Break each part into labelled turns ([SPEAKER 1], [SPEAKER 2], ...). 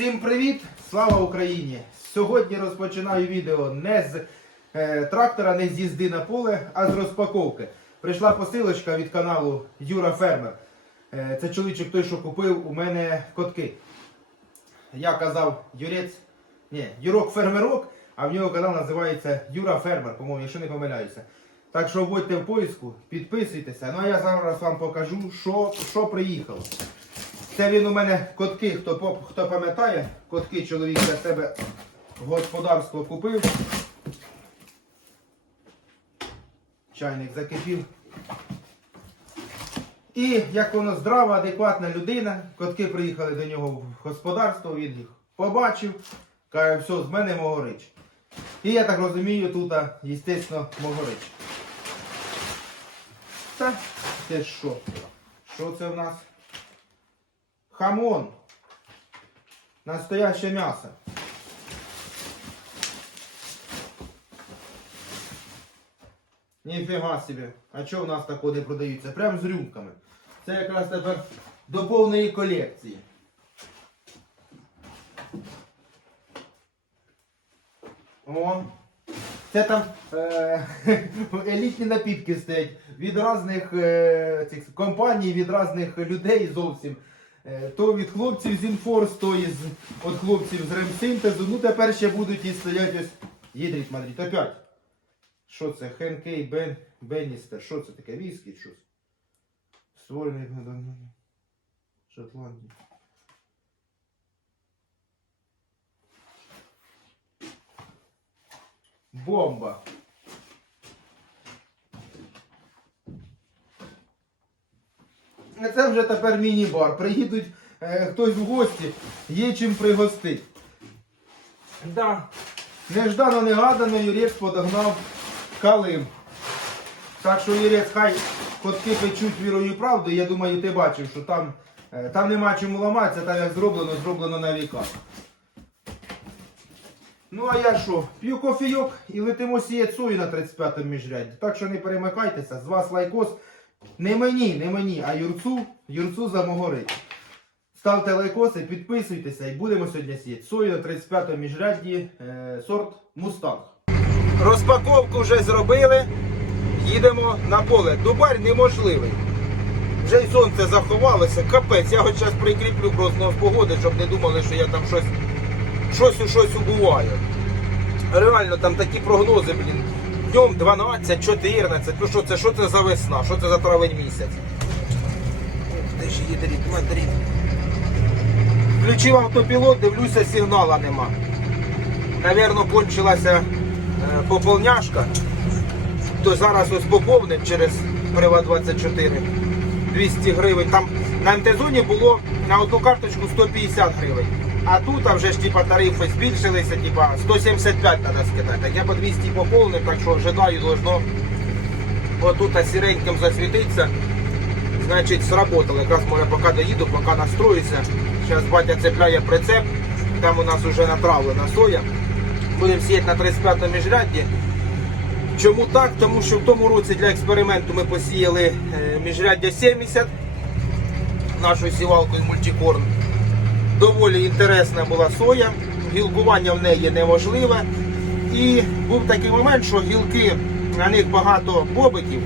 [SPEAKER 1] Всім привіт! Слава Україні! Сьогодні розпочинаю відео не з е, трактора, не з їзди на поле, а з розпаковки. Прийшла посилочка від каналу Юра Фермер. Е, це чоловічок той, що купив у мене котки. Я казав Юрець, ні, Юрок Фермерок, а в нього канал називається Юра Фермер, по-моєму, якщо не помиляюся. Так що вводьте в поиску, підписуйтеся. Ну а я зараз вам покажу, що, що приїхало. Це він у мене котки, хто, хто пам'ятає, котки чоловік для себе господарство купив. Чайник закипів. І як воно здрава, адекватна людина, котки приїхали до нього в господарство, він їх побачив, каже, все, з мене могорич. І я так розумію, тут, звісно, могорич. Та, це що? Що це в нас? Хамон. Настояще м'ясо. Ніфіга собі. А що в нас такого не продаються? Прям з рюмками. Це якраз тепер до повної колекції. О. Це там е, елітні напітки стоять від різних е, компаній, від різних людей зовсім. Е, то від хлопців з Інфорс, то із від хлопців з Ремсинтезу. Ну тепер ще будуть і стоять ось. Їдріть Мадрид. Опять. Що це? Хенкей, Бен, Бенністер. Що це таке? Віскі? Що це? Створений в. Шотландії. Бомба. Це вже тепер міні-бар. Приїдуть е, хтось в гості, є чим пригостити. Да. Неждано негадано Юрець подогнав калим. Так що Юрець, хай котки печуть вірою і правдою. Я думаю, ти бачив, що там, е, там нема чому ламатися, там як зроблено, зроблено на віка. Ну а я що, п'ю кофійок і летимо сою на 35-му міжряді. Так що не перемикайтеся, з вас лайкос. Не мені, не мені, а Юрцу, Юрцу замогорить. Ставте лайкоси, підписуйтеся і будемо сьогодні сіяти сою на 35-му міжряді е, сорт Мустанг. Розпаковку вже зробили. Їдемо на поле. Дубар неможливий. Вже й сонце заховалося, капець. Я його зараз прикріплю просто в погоди, щоб не думали, що я там щось щось у щось убуваю. Реально там такі прогнози, блін. Днем 12, 14. Ну що це, що це за весна? Що це за травень місяць? Де ж їде рік Включив автопілот, дивлюся, сигнала нема. Навірно, кончилася е, пополняшка. То зараз ось поповнив через Прива 24 200 гривень. Там на МТ-зоні було на одну карточку 150 гривень. А тут вже ж типа тарифи збільшилися, типа 175 треба скидати. Так я по 200 поповнив, так що ожидаю, должно отут сіреньким засвітитися. Значить, сработало. Якраз може поки доїду, поки настроюся. Зараз батя цепляє прицеп, там у нас вже натравлена соя. Будемо сіяти на 35 му міжрядді. Чому так? Тому що в тому році для експерименту ми посіяли е, міжряддя 70 нашою сівалкою мультикорн. Доволі інтересна була соя, гілкування в неї неможливе. І був такий момент, що гілки, на них багато бобиків,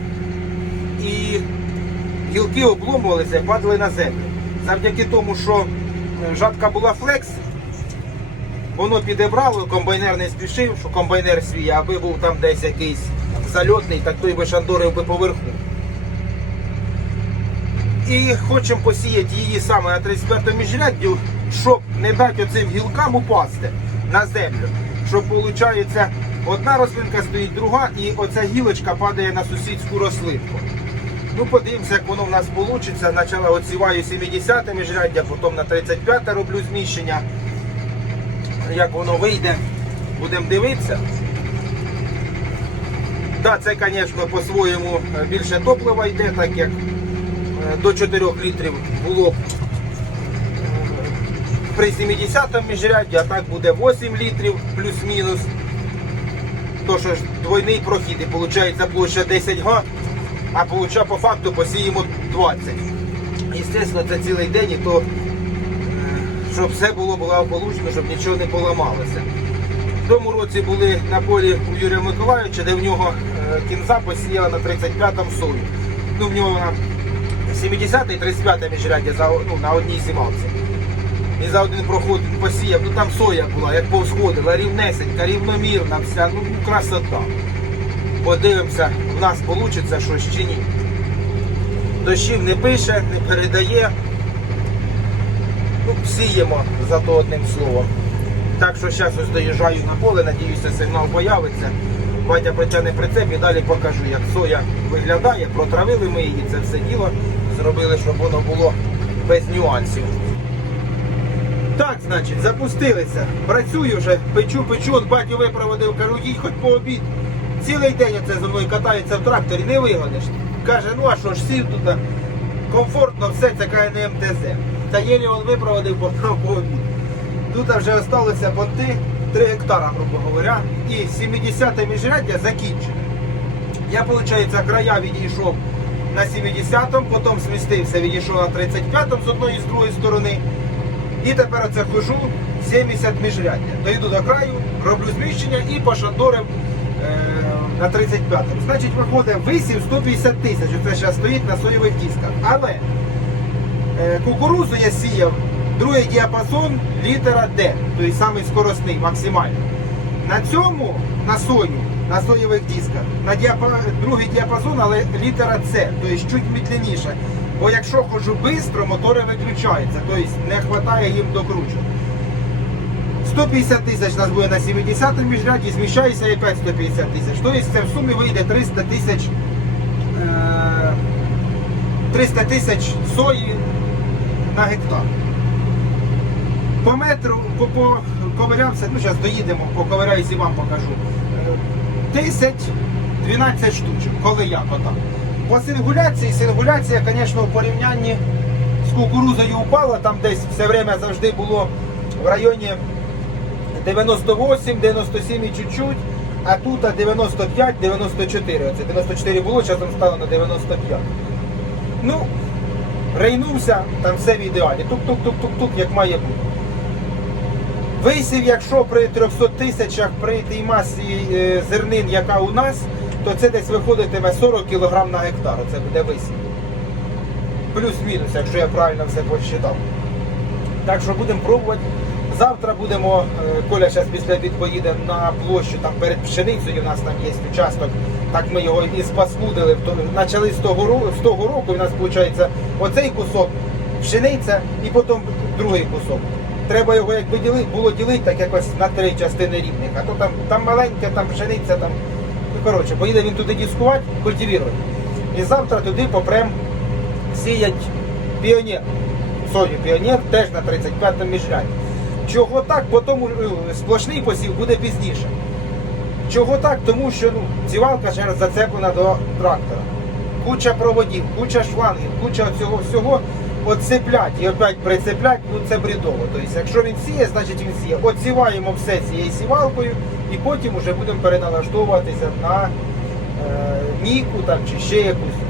[SPEAKER 1] і гілки обломувалися падали на землю. Завдяки тому, що е, жатка була флекс, воно підібрало, комбайнер не спішив, що комбайнер свій, аби був там десь якийсь зальотний, так той би шандорив би поверху. І хочемо посіяти її саме на 35 міжряддю, щоб не дати оцим гілкам упасти на землю. Щоб виходить, одна рослинка стоїть, друга, і оця гілочка падає на сусідську рослинку. Ну, подивимося, як воно в нас вийде. Спочатку отсіваю 70 міжряддя, потім на 35 роблю зміщення. Як воно вийде, будемо дивитися. Так, це, звісно, по-своєму е, більше топлива йде, так як е, до 4 літрів було б при 70 міжрядді, а так буде 8 літрів плюс-мінус. То що ж двойний прохід і виходить площа 10 га, а получа по факту посіємо 20. Естественно, це цілий день і то е, щоб все було благополучно, щоб нічого не поламалося. В тому році були на полі у Юрія Миколаївича, де в нього е, кінза посіяла на 35-му сою. Ну, в нього вона 70 і 35 міжряддя ну, на одній сівалці. І за один проход він посіяв, ну там соя була, як повсходила, рівнесенька, рівномірна, вся, ну красота. Подивимося, в нас вийде щось чи ні. Дощів не пише, не передає. Ну, сіємо зато одним словом. Так що зараз ось доїжджаю на поле, надіюся, сигнал появиться. Батя потягне прицеп і далі покажу, як соя виглядає. Протравили ми її, це все діло. Зробили, щоб воно було без нюансів. Так, значить, запустилися. Працюю вже, печу, печу, от батю випроводив, кажу, їдь хоч по обід. Цілий день оце зі мною катається в тракторі, не вигониш. Каже, ну а що ж сів тут, комфортно, все, це не МТЗ. Та єлі він випроводив по, обід. Тут вже залишилося понти 3 гектара, грубо говоря, і 70-те міжряддя закінчене. Я, виходить, края відійшов на 70-му, потім смістився, відійшов на 35-му з одної і з другої сторони. І тепер оце хожу 70 міжряддя. Дойду до краю, роблю зміщення і пошандорив е, на 35-му. Значить, виходить висів 150 тисяч. Оце зараз стоїть на соєвих дисках. Але е, кукурузу я сіяв, другий діапазон літера Д, тобто самий скоростний, максимальний. На цьому, на сою, на соєвих дисках, на діапа... другий діапазон, але літера С, тобто чуть медленніше. Бо якщо хожу швидко, мотори виключаються, тобто не вистачає їм докручувати. 150 тисяч нас буде на 70 міжряді, зміщаюся і опять 150 тисяч. Тобто це в сумі вийде 300 тисяч е, 300 тисяч сої на гектар. По метру по, ну зараз доїдемо, поковиряюсь і вам покажу. Е, 10-12 штучок, коли як отак. По сингуляції, сингуляція, звісно, в порівнянні з кукурузою упала, там десь все время завжди було в районі 98, 97 і чуть-чуть, а тут 95, 94. Оце 94 було, часом стало на 95. Ну, рейнувся, там все в ідеалі. Тук-тук-тук-тук-тук, як має бути. Висів, якщо при 300 тисячах при тій масі е, зернин, яка у нас, то це десь виходитиме 40 кг на гектар. Це буде висів. Плюс-мінус, якщо я правильно все посчитав. Так що будемо пробувати. Завтра будемо, е, Коля зараз після обід поїде на площу там перед пшеницею, у нас там є участок, так ми його і спаскудили. Почали з того, року, і у нас виходить оцей кусок пшениця і потім другий кусок. Треба його якби ділити, було ділити так якось на три частини рівних. А то там, там маленьке, там пшениця, там. Коротше, поїде він туди дискувати, культивувати. І завтра туди попрем сіять піонер. Сою піонер теж на 35-му міжряді. Чого так, бо тому е, сплошний посів буде пізніше. Чого так? Тому що ну, цівалка ще раз зацеплена до трактора. Куча проводів, куча шлангів, куча цього всього оцеплять і опять прицеплять, ну це бредово. Тобто, якщо він сіє, значить він сіє. Оціваємо все цією сівалкою і потім вже будемо переналаштовуватися на е, міку там, чи ще якусь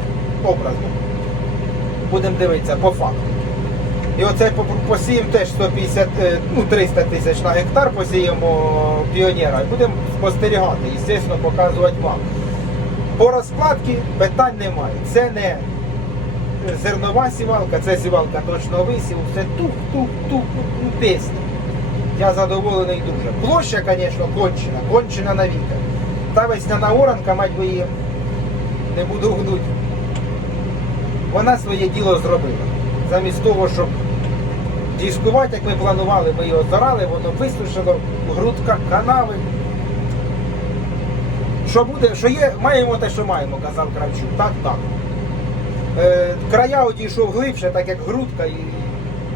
[SPEAKER 1] образну. Будемо дивитися по факту. І оце посіємо теж 150, е, ну 300 тисяч на гектар посіємо піонера і будемо спостерігати, звісно, показувати вам. По розкладці питань немає. Це не зернова сівалка, це сівалка точно висів, це тух-тух-тух, ну, пісня. Я задоволений дуже. Площа, звісно, кончена, кончена на вітер. Та весняна оранка, мать би її, не буду гнуть. Вона своє діло зробила. Замість того, щоб дискувати, як ми планували, ми його зорали, воно висушило, грудка, канави. Що буде, що є, маємо те, що маємо, казав Кравчук. Так, так. Е, края одійшов глибше, так як грудка, і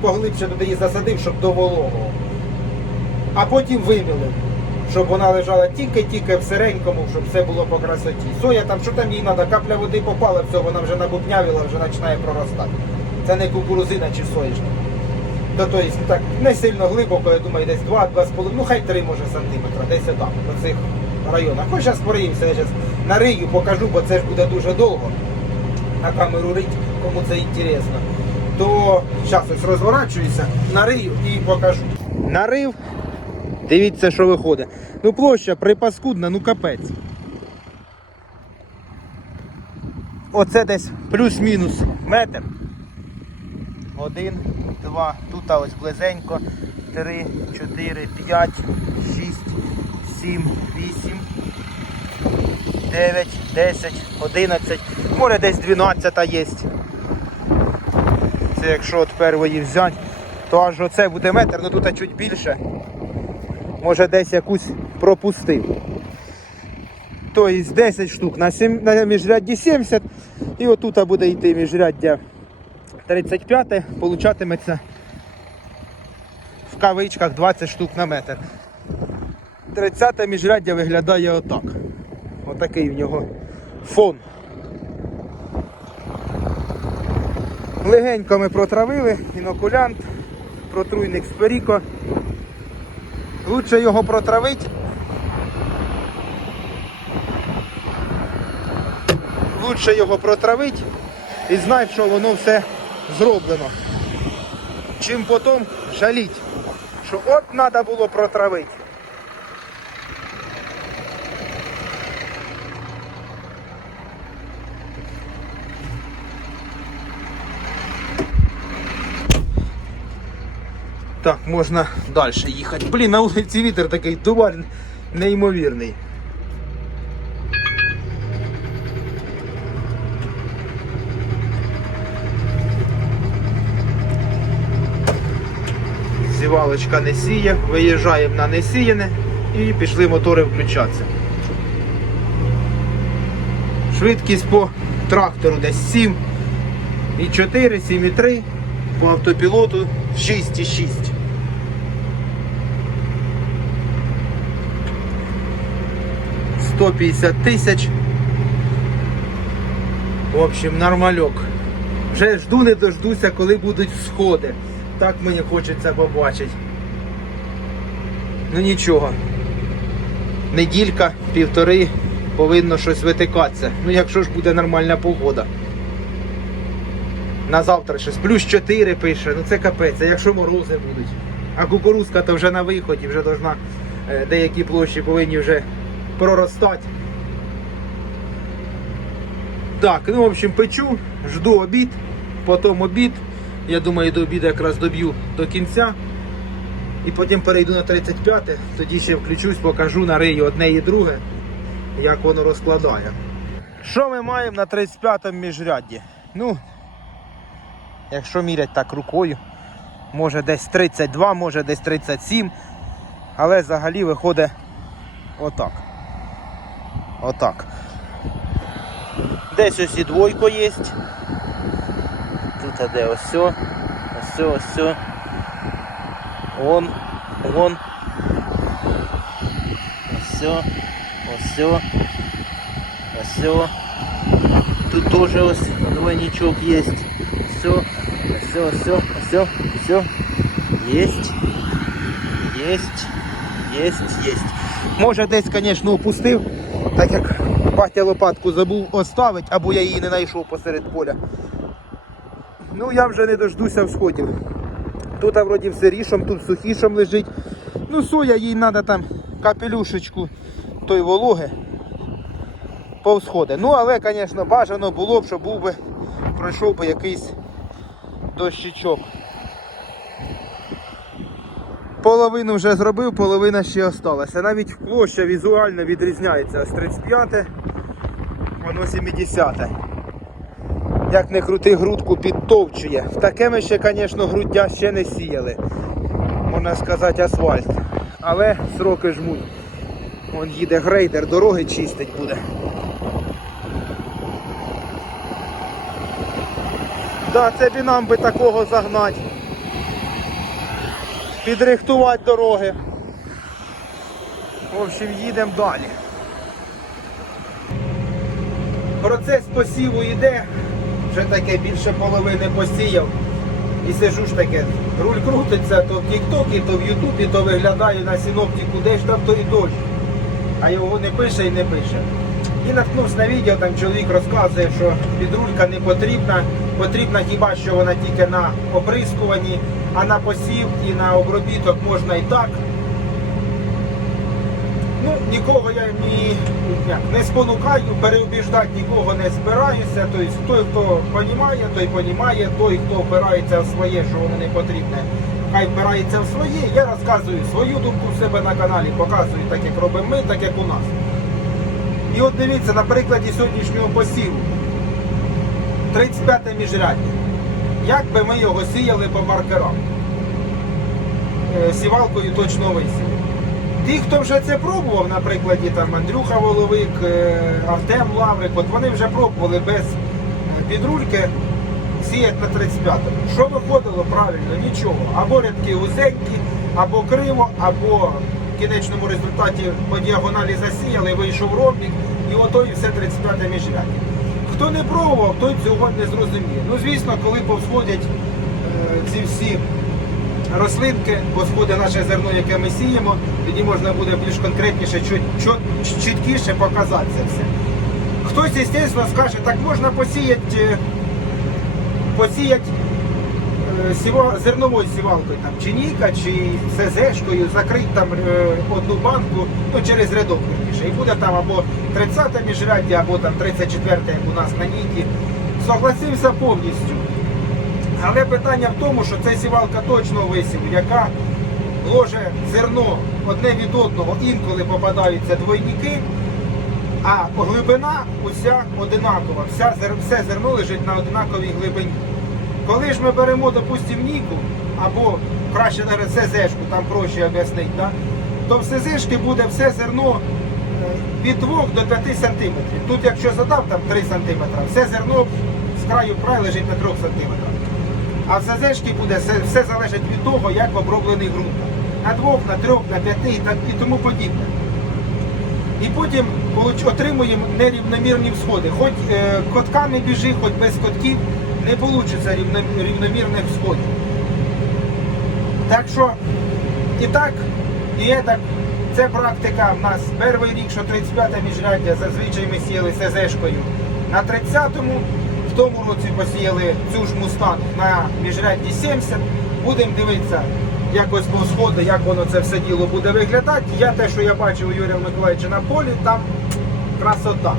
[SPEAKER 1] поглибше туди її засадив, щоб до вологого. А потім вимілив, щоб вона лежала тільки-тільки в сиренькому, щоб все було по красоті. Соя там, що там їй треба, капля води попала, все, вона вже набубнявіла, вже починає проростати. Це не кукурузина чи соєшник. То, то есть, так, не сильно глибоко, я думаю, десь 2-2,5, ну хай 3 може сантиметра, десь отак, по цих районах. Хоч зараз пориємося, я зараз нарию, покажу, бо це ж буде дуже довго. На камеру рить, кому це інтересно. то зараз ось розворачуюся, нарию і покажу. Нарив. Дивіться, що виходить. Ну площа припаскудна, ну капець. Оце десь плюс-мінус метр. Один, два, тут ось близенько. Три, чотири, п'ять, шість, сім, вісім, дев'ять, десять, одинадцять. Може десь дванадцята є. Це якщо от первої взяти, то аж оце буде метр, ну тут чуть більше. Може десь якусь пропустив. Тобто 10 штук на, 7, на міжрядді 70 і отут буде йти міжряддя 35, получатиметься в кавичках 20 штук на метр. 30 міжряддя виглядає отак. Отакий в нього фон. Легенько ми протравили, інокулянт, протруйник сперіко. Лучше його протравити. Лучше його протравити і знати, що воно все зроблено. Чим потім жаліть, що от треба було протравити. Так, можна далі їхати. Блін, на вулиці вітер такий товар неймовірний. Сівалочка не сіє, виїжджаємо на несіяне і пішли мотори включатися. Швидкість по трактору десь 7 і 4, 7,3, по автопілоту 6,6. Сто п'ятдесят тисяч. В общем, нормальок. Вже жду не дождуся, коли будуть сходи. Так мені хочеться побачити. Ну нічого. Неділька, півтори повинно щось витикатися. Ну якщо ж буде нормальна погода. На завтра щось плюс 4 пише, ну це капець, а якщо морози будуть. А кукурузка то вже на виході, вже должна е, деякі площі повинні вже проростати. Так, ну в общем печу, жду обід, потім обід. Я думаю, до обіду якраз доб'ю до кінця. І потім перейду на 35, тоді ще включусь, покажу на рию одне і друге, як воно розкладає. Що ми маємо на 35-му міжрядді? Ну, якщо мірять так рукою, може десь 32, може десь 37, але взагалі виходить отак. Отак. Десь ось і двойко є. Тут а де ось все, ось все, ось все. Вон, вон. Ось все, ось все, ось все. Тут теж ось двойничок є. Все, все, все, все, все. Есть. Есть. Есть, есть. Може десь, звісно, опустив, Так як батя лопатку забув оставити, або я її не знайшов посеред поля. Ну я вже не дождуся всходів. Тут а, вроді все рішом, тут сухішом лежить. Ну соя їй треба там капелюшечку той вологи повсходи. Ну але, звісно, бажано було б, щоб був би, пройшов би якийсь дощичок. Половину вже зробив, половина ще осталася. Навіть площа візуально відрізняється з 35 воно 70. Як не крути, грудку підтовчує. В таке ми ще, звісно, груддя ще не сіяли. Можна сказати, асфальт. Але сроки жмуть. Вон їде грейдер, дороги чистить буде. Да, це б нам би такого загнати. Підрихтувати дороги. В общем, їдемо далі. Процес посіву йде, вже таке більше половини посіяв. І сижу ж таке, руль крутиться то в Тіктокі, то в Ютубі, то виглядаю на синоптику, де ж там той дощ. А його не пише і не пише. І наткнувся на відео, там чоловік розказує, що підрулька не потрібна, Потрібна хіба що вона тільки на оприскуванні, а на посів і на обробіток можна і так. Ну, нікого я ні, як, не спонукаю, переубіждати нікого не збираюся. Тобто, той, хто розуміє, той розуміє, той, хто впирається в своє, що воно не потрібне, хай впирається в своє. Я розказую свою думку в себе на каналі, показую так, як робимо ми, так як у нас. І от дивіться, на прикладі сьогоднішнього посіву. 35 міжряддя. Як би ми його сіяли по маркерам? Е, Сівалкою точно висіяли. Ті, хто вже це пробував, на прикладі там Андрюха Воловик, е, Артем Лаврик, от вони вже пробували без е, підрульки сіяти на 35-му. Що виходило правильно? Нічого. Або рядки узенькі, або криво, або в кінечному результаті по діагоналі засіяли, вийшов ромбік, і ото і все 35 міжряддя. Хто не пробував, той цього не зрозуміє. Ну, звісно, коли повсходять е, ці всі рослинки, посходить наше зерно, яке ми сіємо, тоді можна буде більш конкретніше, чіткіше показати це все. Хтось, звісно, скаже, так можна посіяти, е, посіяти е, зерновою сівалкою, там, чи Ніка, чи СЗшкою, закрити там одну банку, ну через рядок. І буде там або 30 міжряддя, або там 34, як у нас на Нікі. Согласився повністю. Але питання в тому, що це сівалка точно висів, яка ложе зерно одне від одного, інколи попадаються двойники, а глибина уся одинакова. Вся, все зерно лежить на одинаковій глибині. Коли ж ми беремо, допустимо, ніку, або краще навіть СЗшку, там проще об'яснити, да? то в СЗшки буде все зерно від 2 до 5 сантиметрів. Тут, якщо задав там 3 сантиметри, все зерно з краю край лежить на 3 сантиметрах. А в СЗшки буде все, все залежить від того, як оброблений ґрунт. На двох, на трьох, на п'яти і, так, і тому подібне. І потім отримуємо нерівномірні всходи. Хоч е, котками біжи, хоч без котків, не вийде рівномірних всходів. Так що і так, і так, це практика в нас перший рік, що 35 міжряддя, зазвичай ми сіяли СЗшкою. На 30-му, в тому році посіяли цю ж мустанг на міжрядді 70. Будемо дивитися якось по сходу, як воно це все діло буде виглядати. Я те, що я бачив у Юрія Миколаївича на полі, там красота.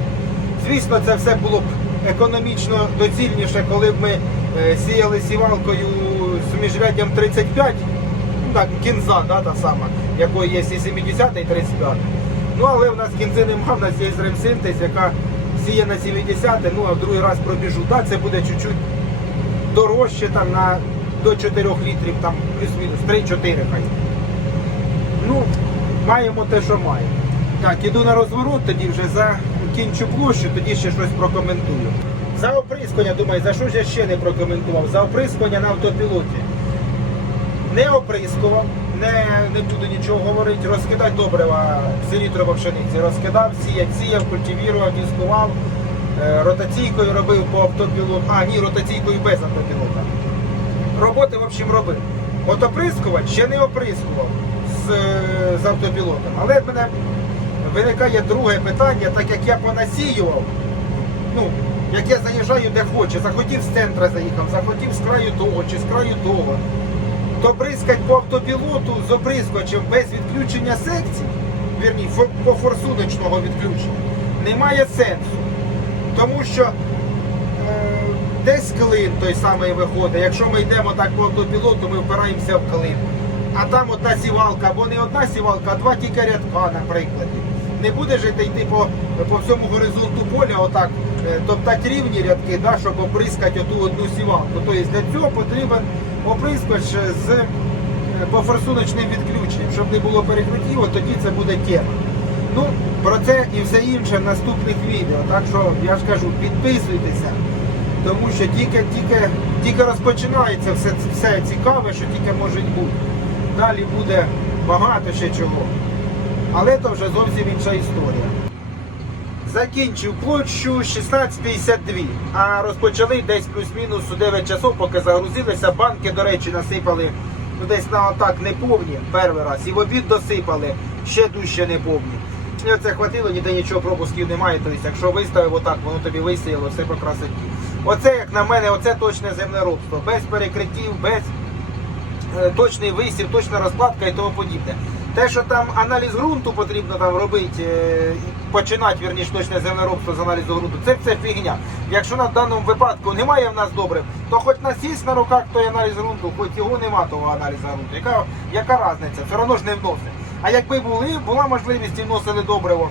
[SPEAKER 1] Звісно, це все було б економічно доцільніше, коли б ми е, сіяли сівалкою з міжряддям 35, ну так, кінза, да, та сама, якої є і 70 і 35. Ну, але в нас кінзи нема, в нас є ремсинтез, яка сіє на 70, ну а в другий раз пробіжу. Да, це буде чуть-чуть дорожче там на до 4 літрів, там плюс-мінус 3-4 хай. Ну, маємо те, що маємо. Так, іду на розворот, тоді вже закінчу площу, тоді ще щось прокоментую. За оприскування, думаю, за що ж я ще не прокоментував? За оприскування на автопілоті. Не оприскував, не, не буду нічого говорити, розкидати добрива селітрова пшениці. Розкидав, сіяв, сіяв, культивірував, дискував, е, ротаційкою робив по автопілоту. А, ні, ротаційкою без автопілота. Роботи, в общем, робив. От оприскувач ще не оприскував з, е, з автопілотом. Але в мене виникає друге питання, так як я понасіював, ну, як я заїжджаю де хоче, захотів з центра заїхав, захотів з краю того чи з краю того, то бризкать по автопілоту з оприскувачем без відключення секцій, вірні, по форсуночного відключення, немає сенсу. Тому що е, десь клин той самий виходить. Якщо ми йдемо так по автопілоту, ми впираємося в клин. А там одна сівалка, або не одна сівалка, а два тільки рядка, наприклад. Не буде же йти по, по всьому горизонту поля, отак, е, топтати рівні рядки, да, щоб оприскати оту одну сівалку. Тобто для цього потрібен оприскувач з е, пофорсуночним відключенням, щоб не було перекрутів, тоді це буде тема. Ну, про це і все інше в наступних відео. Так що я ж кажу, підписуйтеся, тому що тільки, тільки, тільки розпочинається все, все цікаве, що тільки може бути. Далі буде багато ще чого. Але це вже зовсім інша історія. Закінчив площу 16.52, а розпочали десь плюс-мінус у 9 часов, поки загрузилися. Банки, до речі, насипали ну, десь на отак не повні перший раз. І в обід досипали, ще дужче не повні. І оце хватило, ніде нічого пропусків немає. Тобто, якщо виставив отак, воно тобі висіяло все по красоті. Оце, як на мене, оце точне землеробство. Без перекриттів, без е, точний висів, точна розкладка і тому подібне. Те, що там аналіз ґрунту потрібно там робити, е, починати вірніше точне землеробство з аналізу ґрунту, це все фігня. Якщо на даному випадку немає в нас добре, то хоч нас є на руках той аналіз ґрунту, хоч його нема того аналізу ґрунту. Яка, яка різниця? Все одно ж не вносить. А якби були, була можливість і вносили добриво,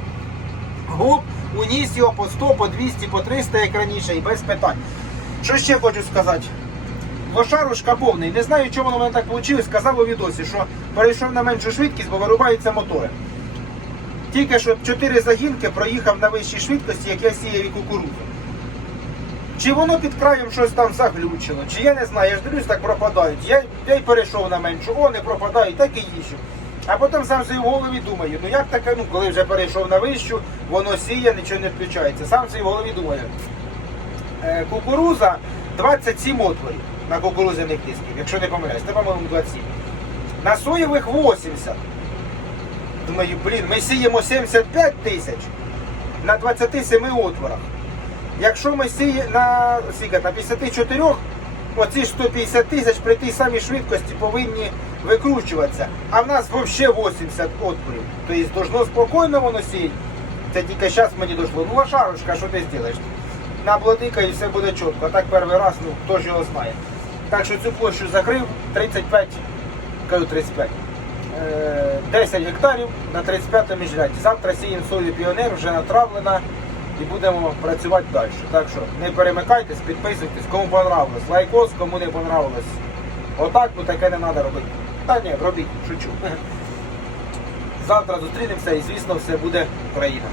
[SPEAKER 1] губ, уніс його по 100, по 200, по 300, як раніше, і без питань. Що ще хочу сказати? Лошарушка повний. Не знаю, чому воно мене так вийшло. Сказав у відосі, що перейшов на меншу швидкість, бо вирубаються мотори. Тільки що 4 загінки проїхав на вищій швидкості, як я сіяв і кукурудзу. Чи воно під краєм щось там заглючило, чи я не знаю, я ж дивлюсь, так пропадають. Я, я й перейшов на меншу, о, не пропадають, так і їжджу. А потім сам собі в голові думаю, ну як таке, ну коли вже перейшов на вищу, воно сіє, нічого не включається. Сам собі в голові думаю. Е, кукуруза 27 отворів на кукурузяних дисків, якщо не помиляюсь, це, по-моєму, 27. На соєвих 80. Думаю, блін, ми сіємо 75 тисяч на 27 отворах. Якщо ми сіємо на, скільки, на 54, оці 150 тисяч при тій самій швидкості повинні викручуватися. А в нас взагалі 80 отворів. Тобто должно спокійно воно сіяти. Це тільки зараз мені дійшло. Ну, лошарушка, що ти зробиш? На блодика і все буде чітко. А так перший раз, ну хто ж його знає. Так що цю площу закрив 35, кажу 35. е, 10 гектарів на 35 міжряді. Завтра сіємо сою піонер, вже натравлена і будемо працювати далі. Так що не перемикайтесь, підписуйтесь, кому понравилось. Лайкос, кому не понравилось. Отак, ну таке не треба робити. Та ні, робіть, шучу. Завтра зустрінемося і звісно все буде Україна.